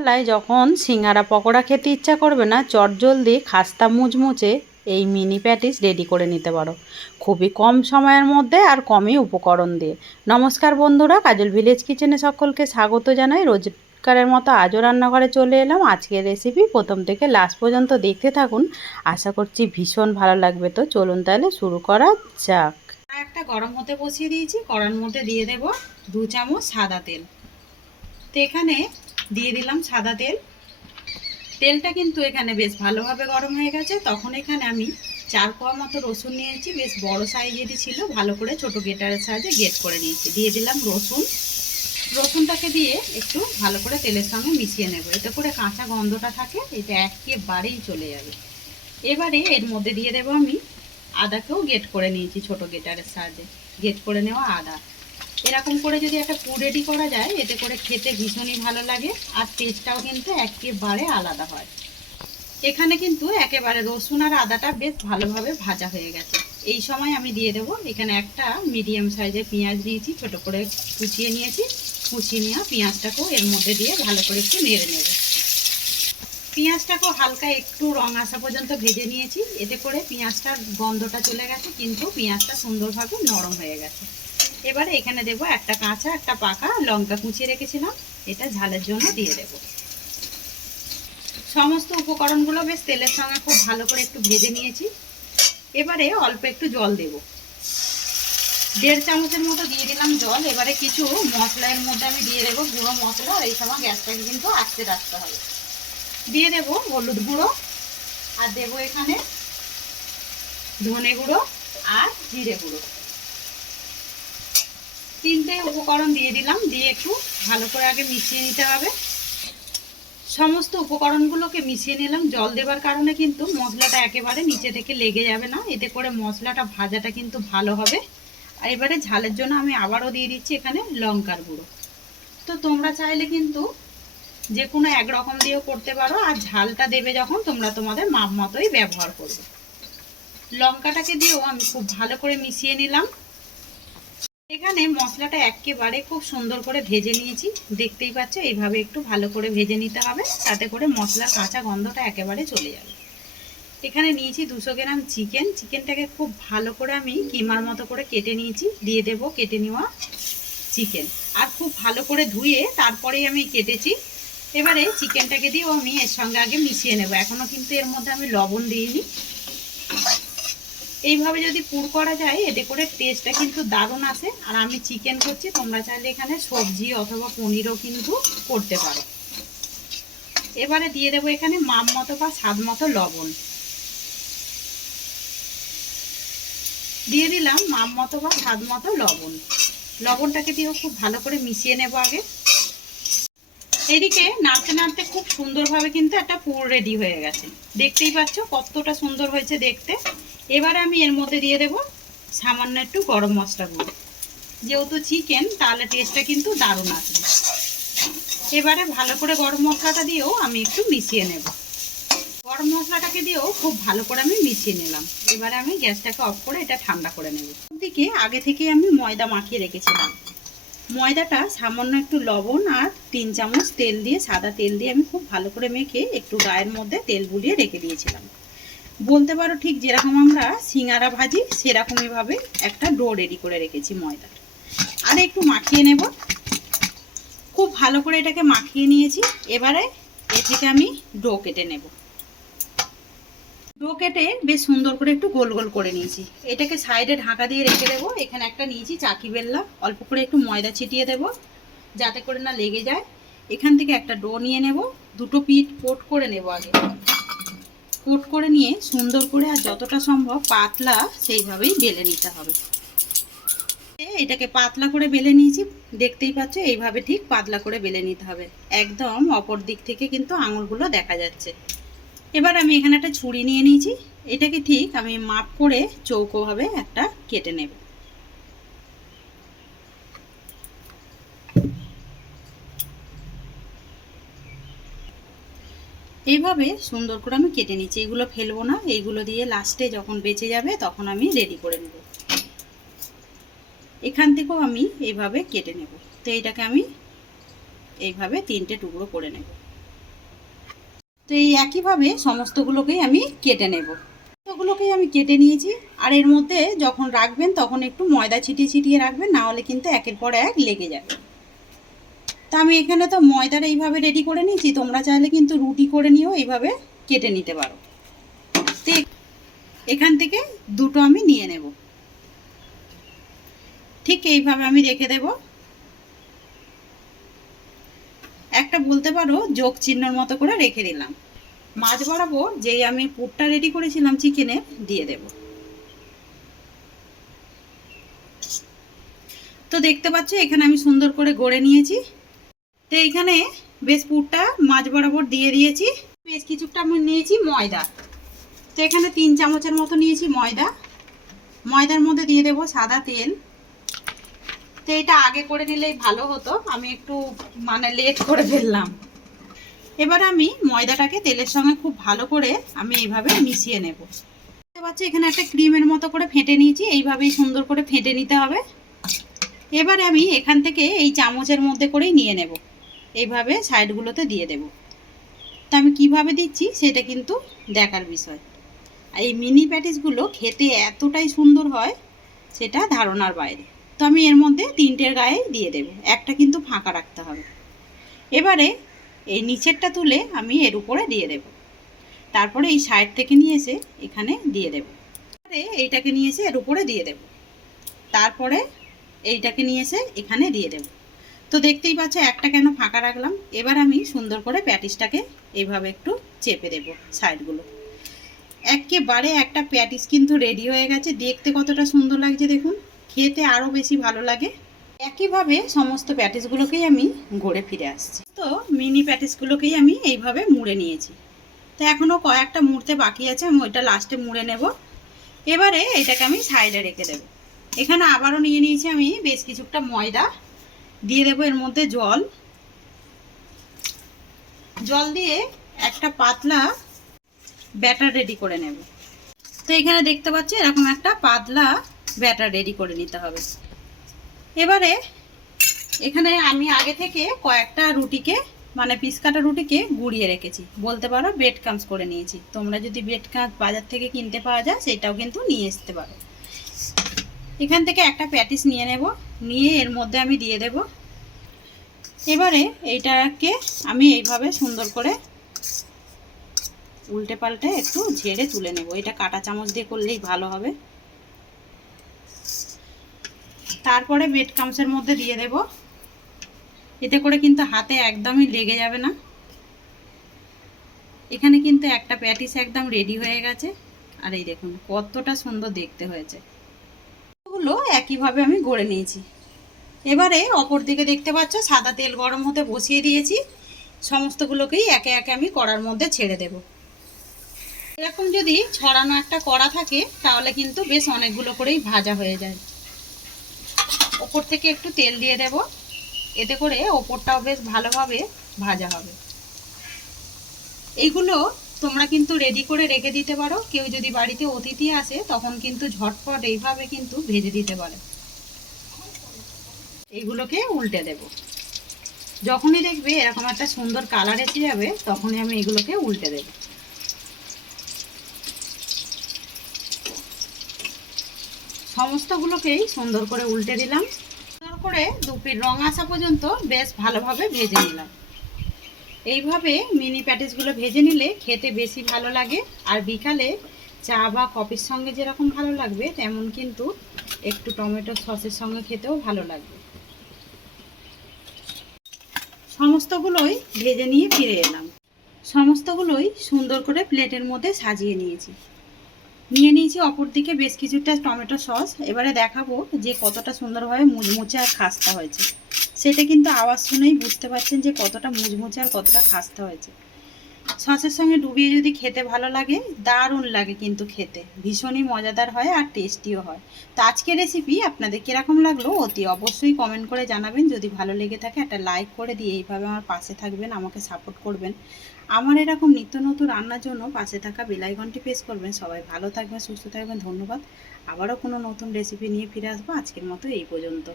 বেলায় যখন সিঙ্গারা পকোড়া খেতে ইচ্ছা করবে না, চটজলদি খাস্তা মুচমুচে এই মিনি প্যাটিস রেডি করে নিতে পারো খুবই কম সময়ের মধ্যে আর কমই উপকরণ দিয়ে। নমস্কার বন্ধুরা, কাজল ভিলেজ কিচেনে সকলকে স্বাগত জানাই। রোজকারের মতো আজও রান্নাঘরে চলে এলাম। আজকের রেসিপি প্রথম থেকে লাস্ট পর্যন্ত দেখতে থাকুন, আশা করছি ভীষণ ভালো লাগবে। তো চলুন তাহলে শুরু করা যাক। একটা গরম হতে বসিয়ে দিয়েছি, কড়ার মধ্যে দিয়ে দেব 2 চামচ সাদা তেল। তো এখানে দিয়ে দিলাম সাদা তেল। তেলটা কিন্তু এখানে বেশ ভালোভাবে গরম হয়ে গেছে। তখন এখানে আমি 4 কোয়া মতো রসুন নিয়েছি, বেশ বড় সাইজেরই ছিল, ভালো করে ছোট গেটারের সাহায্যে গেট করে নিয়েছি। দিয়ে দিলাম রসুন। রসুনটাকে দিয়ে একটু ভালো করে তেলের সঙ্গে মিশিয়ে নেব, এতে করে কাঁচা গন্ধটা থাকে, এটা একেবারেই চলে যাবে। এবারে এর মধ্যে দিয়ে দেবো আমি আদাকেও গেট করে নিয়েছি ছোট গেটারের সাহায্যে, গেট করে নেওয়া আদা। এরকম করে যদি একটা পুর রেডি করা যায়, এতে করে খেতে ভীষণই ভালো লাগে আর টেস্টটাও কিন্তু একেবারে আলাদা হয়। এখানে কিন্তু একেবারে রসুন আর আদাটা বেশ ভালোভাবে ভাজা হয়ে গেছে। এই সময় আমি দিয়ে দেবো এখানে একটা মিডিয়াম সাইজের পেঁয়াজ দিয়েছি, ছোট করে কুচিয়ে নিয়েছি। কুচিয়ে নেওয়া পেঁয়াজটাকেও এর মধ্যে দিয়ে ভালো করে একটু নেড়ে নেব। পেঁয়াজটাকেও হালকা একটু রং আসা পর্যন্ত ভেজে নিয়েছি, এতে করে পেঁয়াজটার গন্ধটা চলে গেছে, কিন্তু পেঁয়াজটা সুন্দরভাবে নরম হয়ে গেছে। এবারে এখানে দেবো একটা কাঁচা একটা পাকা লঙ্কা কুচিয়ে রেখেছিলাম, এটা ঝালের জন্য দিয়ে দেব। সমস্ত উপকরণগুলো বেশ তেলের সঙ্গে খুব ভালো করে একটু ভেজে নিয়েছি। এবারে অল্প একটু জল দেব, 1.5 চামচের মতো দিয়ে দিলাম জল। এবারে কিছু মশলা এর মধ্যে আমি দিয়ে দেবো, গুঁড়ো মশলা। আর এই সময় গ্যাসটাকে কিন্তু আস্তে রাখতে হবে। দিয়ে দেব হলুদ গুঁড়ো, আর দেবো এখানে ধনে গুঁড়ো আর জিরে গুঁড়ো। 3টে উপকরণ দিয়ে দিলাম, দিয়ে একটু ভালো করে আগে মিশিয়ে নিতে হবে। সমস্ত উপকরণগুলোকে মিশিয়ে নিলাম। জল দেওয়ার কারণে কিন্তু মশলাটা একেবারে নিচে থেকে লেগে যাবে না, এতে করে মশলাটা ভাজাটা কিন্তু ভালো হবে। আর এবারে ঝালের জন্য আমি আবারও দিয়ে দিচ্ছি এখানে লঙ্কার গুঁড়ো। তো তোমরা চাইলে কিন্তু যে কোনো একরকম দিয়েও করতে পারো, আর ঝালটা দেবে যখন তোমরা তোমাদের মাপ মতোই ব্যবহার করবে। লঙ্কাটাকে দিয়েও আমি খুব ভালো করে মিশিয়ে নিলাম। এখানে মশলাটা একেবারে খুব সুন্দর করে ভেজে নিয়েছি, দেখতেই পাচ্ছ। এইভাবে একটু ভালো করে ভেজে নিতে হবে, তাতে করে মশলার কাঁচা গন্ধটা একেবারে চলে যাবে। এখানে নিয়েছি 200 গ্রাম চিকেন। চিকেনটাকে খুব ভালো করে আমি কিমার মতো করে কেটে নিয়েছি, দিয়ে দেব কেটে নেওয়া চিকেন। আর খুব ভালো করে ধুয়ে তারপরেই আমি কেটেছি। এবারে চিকেনটাকে দিয়েও আমি এর সঙ্গে আগে মিশিয়ে নেব। এখনও কিন্তু এর মধ্যে আমি লবণ দিইনি। এইভাবে যদি পুর করা যায়, এতে করে টেস্টটা কিন্তু দারুণ আসে। আর আমি চিকেন করছি, তোমরা চাইলে এখানে সবজি অথবা পনিরও কিন্তু করতে পারো। এবারে দিয়ে দেবো এখানে মাপ মতো বা স্বাদ মতো লবণ। দিয়ে দিলাম মাপ মতো বা স্বাদ মতো লবণ। লবণটাকে দিয়েও খুব ভালো করে মিশিয়ে নেব আগে। এদিকে নাড়তে নাড়তে খুব সুন্দরভাবে কিন্তু একটা পুর রেডি হয়ে গেছে, দেখতেই পাচ্ছ কতটা সুন্দর হয়েছে দেখতে। এবারে আমি এর মধ্যে দিয়ে দেব সামান্য একটু গরম মশলা গুঁড়ো, যেহেতু চিকেন তাহলে টেস্টটা কিন্তু দারুণ আসবে। এবারে ভালো করে গরম মশলাটা দিয়েও আমি একটু মিশিয়ে নেব। গরম মশলাটাকে দিয়েও খুব ভালো করে আমি মিশিয়ে নিলাম। এবারে আমি গ্যাসটাকে অফ করে এটা ঠান্ডা করে নেব। ওদিকে আগে থেকে আমি ময়দা মাখিয়ে রেখেছিলাম। ময়দাটা সামান্য একটু লবণ আর 3 চামচ তেল দিয়ে, সাদা তেল দিয়ে আমি খুব ভালো করে মেখে একটু গায়ের মধ্যে তেল বুলিয়ে রেখে দিয়েছিলাম। বলতে পারো ঠিক যেরকম আমরা সিঙ্গারা ভাজি সেরকমইভাবে একটা ডো রেডি করে রেখেছি ময়দা। আর একটু মাখিয়ে নেব, খুব ভালো করে এটাকে মাখিয়ে নিয়েছি। এবারে এ থেকে আমি ডো কেটে নেব। ডো কেটে বেশ সুন্দর করে একটু গোল গোল করে নিয়েছি। এটাকে সাইডে ঢাকা দিয়ে রেখে দেবো। এখানে একটা নিয়েছি চাকি বেলনা, অল্প করে একটু ময়দা ছিটিয়ে দেব যাতে করে না লেগে যায়। এখান থেকে একটা ডো নিয়ে নেব, দুটো পিঠ কোট করে নেব আগে। কোট করে নিয়ে সুন্দর করে আর যতটা সম্ভব পাতলা সেইভাবেই বেলে নিতে হবে। এটাকে পাতলা করে বেলে নিয়েছি, দেখতেই পাচ্ছ এইভাবে ঠিক পাতলা করে বেলে নিতে হবে। একদম অপর দিক থেকে কিন্তু আঙুলগুলো দেখা যাচ্ছে। এবার আমি এখানে একটা ছুরি নিয়ে নিয়েছি, এটাকে ঠিক আমি মাপ করে চৌকোভাবে একটা কেটে নেব। এইভাবে সুন্দর করে আমি কেটে নিচ্ছি, এগুলো ফেলবো না, এইগুলো দিয়ে লাস্টে যখন বেঁচে যাবে তখন আমি রেডি করে নেব। এখান থেকেও আমি এইভাবে কেটে নেব। তো এইটাকে আমি এইভাবে 3টে টুকরো করে নেব। তো এই একইভাবে সমস্তগুলোকেই আমি কেটে নেব। ওগুলোকেই আমি কেটে নিয়েছি। আর এর মধ্যে যখন রাখবেন তখন একটু ময়দা ছিটিয়ে ছিটিয়ে রাখবেন, না হলে কিন্তু একের পর এক লেগে যাবে। তা আমি এখানে তো ময়দাটা এইভাবে রেডি করে নিয়েছি, তোমরা চাইলে কিন্তু রুটি করে নিয়েও এইভাবে কেটে নিতে পারো। তো এখান থেকে দুটো আমি নিয়ে নেব, ঠিক এইভাবে আমি রেখে দেব। একটা বলতে পারো যোগ চিহ্নর মতো করে রেখে দিলাম। মাছ বরাবর যেই আমি পুরটা রেডি করেছিলাম চিকেনের দিয়ে দেব। তো দেখতে পাচ্ছ এখানে আমি সুন্দর করে গড়ে নিয়েছি। তো এইখানে বেশ পুরটা মাছ বরাবর দিয়ে দিয়েছি। বেশ কিছুটা আমি নিয়েছি ময়দা। তো এখানে 3 চামচের মতো নিয়েছি ময়দা। ময়দার মধ্যে দিয়ে দেব সাদা তেল। তো এটা আগে করে নিলেই ভালো হতো, আমি একটু লেট করে ফেললাম। এবার আমি ময়দাটাকে তেলের সঙ্গে খুব ভালো করে আমি এইভাবে মিশিয়ে নেব। দেখতে পাচ্ছি এখানে একটা ক্রিমের মতো করে ফেটে নিয়েছি, এইভাবেই সুন্দর করে ফেটে নিতে হবে। এবারে আমি এখান থেকে এই চামচের মধ্যে করেই নিয়ে নেব, এইভাবে সাইডগুলোতে দিয়ে দেব। তো আমি কিভাবে দিচ্ছি সেটা কিন্তু দেখার বিষয়। আর এই মিনি প্যাটিসগুলো খেতে এতটাই সুন্দর হয় সেটা ধারণার বাইরে। তো আমি এর মধ্যে 3টের গায়ে দিয়ে দেব, একটা কিন্তু ফাঁকা রাখতে হবে। এবারে এই নিচেরটা তুলে আমি এর উপরে দিয়ে দেব, তারপরে এই সাইড থেকে নিয়ে এসে এখানে দিয়ে দেব। এইটাকে নিয়ে এসে এর উপরে দিয়ে দেব, তারপরে এইটাকে নিয়ে এসে এখানে দিয়ে দেব। তো দেখতেই পাচ্ছ একটা কেন ফাঁকা রাখলাম। এবার আমি সুন্দর করে প্যাটিসটাকে এইভাবে একটু চেপে দেব সাইডগুলো। একেবারে একটা প্যাটিস কিন্তু রেডি হয়ে গেছে। দেখতে কতটা সুন্দর লাগছে দেখুন, খেতে আরও বেশি ভালো লাগে। একইভাবে সমস্ত প্যাটিসগুলোকেই আমি ঘুরে ফিরে আসছি। তো মিনি প্যাটিসগুলোকেই আমি এইভাবে মুড়ে নিয়েছি। তো এখনও কয়েকটা মুড়তে বাকি আছে, আমি ওইটা লাস্টে মুড়ে নেব। এবারে এটাকে আমি সাইডে রেখে দেব। এখানে আবারও নিয়ে নিয়েছি আমি বেশ কিছুটা ময়দা, দিয়ে দেবো এর মধ্যে জল। জল দিয়ে একটা পাতলা ব্যাটার রেডি করে নেব। তো এখানে দেখতে পাচ্ছি এরকম একটা পাতলা ব্যাটার রেডি করে নিতে হবে। এবারে এখানে আমি আগে থেকে কয়েকটা রুটিকে পিস কাটা রুটিকে গুঁড়িয়ে রেখেছি, বলতে পারো ব্রেড ক্রাম্বস করে নিয়েছি। তোমরা যদি ব্রেড ক্রাম্বস বাজার থেকে কিনতে পাওয়া যায় সেটাও কিন্তু নিয়ে আসতে পারো। এখান থেকে একটা প্যাটিস নিয়ে নেব, নিয়ে এর মধ্যে আমি দিয়ে দেব। এবারে এইটাকে আমি এইভাবে সুন্দর করে উল্টে পাল্টে একটু ঝেড়ে তুলে নেব। এটা কাঁটা চামচ দিয়ে করলেই ভালো হবে। তারপরে ব্রেড ক্রাম্বসের মধ্যে দিয়ে দেব, এতে করে কিন্তু হাতে একদমই লেগে যাবে না। এখানে কিন্তু একটা প্যাটিস একদম রেডি হয়ে গেছে। আর এই দেখুন কতটা সুন্দর দেখতে হয়েছে। এগুলো একইভাবে আমি গড়ে নিয়েছি। এবারে অপর দিকে দেখতে পাচ্ছ সাদা তেল গরম হতে বসিয়ে দিয়েছি। সমস্তগুলোকেই একে একে আমি কড়ার মধ্যে ছেড়ে দেব। এরকম যদি ছড়ানো একটা কড়া থাকে তাহলে কিন্তু বেশ অনেকগুলো করেই ভাজা হয়ে যায়। ওপর থেকে একটু তেল দিয়ে দেব, এতে করে ওপরটাও বেশ ভালোভাবে ভাজা হবে। এইগুলো তোমরা কিন্তু রেডি করে রেখে দিতে পারো। কেউ যদি বাড়িতে অতিথি আসে তখন কিন্তু ঝটপট এইভাবে কিন্তু ভেজে দিতে পারে। এইগুলোকে উল্টে দেব। যখনই দেখবে এরকম একটা সুন্দর কালার এসে যাবে তখনই আমি এগুলোকে উল্টে দেব। সমস্তগুলোকেই সুন্দর করে উল্টে দিলাম। সুন্দর করে দুপির রং আসা পর্যন্ত বেশ ভালোভাবে ভেজে নিলাম। এইভাবে মিনি প্যাটিসগুলো ভেজে নিলে খেতে বেশি ভালো লাগে। আর বিকালে চা বা কফির সঙ্গে যেরকম ভালো লাগবে তেমন কিন্তু একটু টমেটো সসের সঙ্গে খেতেও ভালো লাগবে। সমস্তগুলোই ভেজে নিয়ে ফিরে এলাম। সমস্তগুলোই সুন্দর করে প্লেটের মধ্যে সাজিয়ে নিয়েছি। নিয়ে নিয়েছি অপর দিকে বেশ কিছুটা টমেটো সস। এবারে দেখাবো যে কতটা সুন্দরভাবে মুচমুচে আর খাস্তা হয়েছে। সেটা কিন্তু আওয়াজ শুনেই বুঝতে পারছেন যে কতটা মুচমুচে আর কতটা খাস্তা হয়েছে। সসের সঙ্গে ডুবিয়ে যদি খেতে ভালো লাগে, দারুণ লাগে কিন্তু খেতে, ভীষণই মজাদার হয় আর টেস্টিও হয়। তো আজকের রেসিপি আপনাদের কীরকম লাগলো অতি অবশ্যই কমেন্ট করে জানাবেন। যদি ভালো লেগে থাকে একটা লাইক করে দিয়ে এইভাবে আমার পাশে থাকবেন, আমাকে সাপোর্ট করবেন। আমার এরকম নিত্য নতুন রান্নার জন্য পাশে থাকা বেল আইকনটি প্রেস করবেন। সবাই ভালো থাকবেন, সুস্থ থাকবেন। ধন্যবাদ। আবারও কোনো নতুন রেসিপি নিয়ে ফিরে আসবো। আজকের মতো এই পর্যন্ত।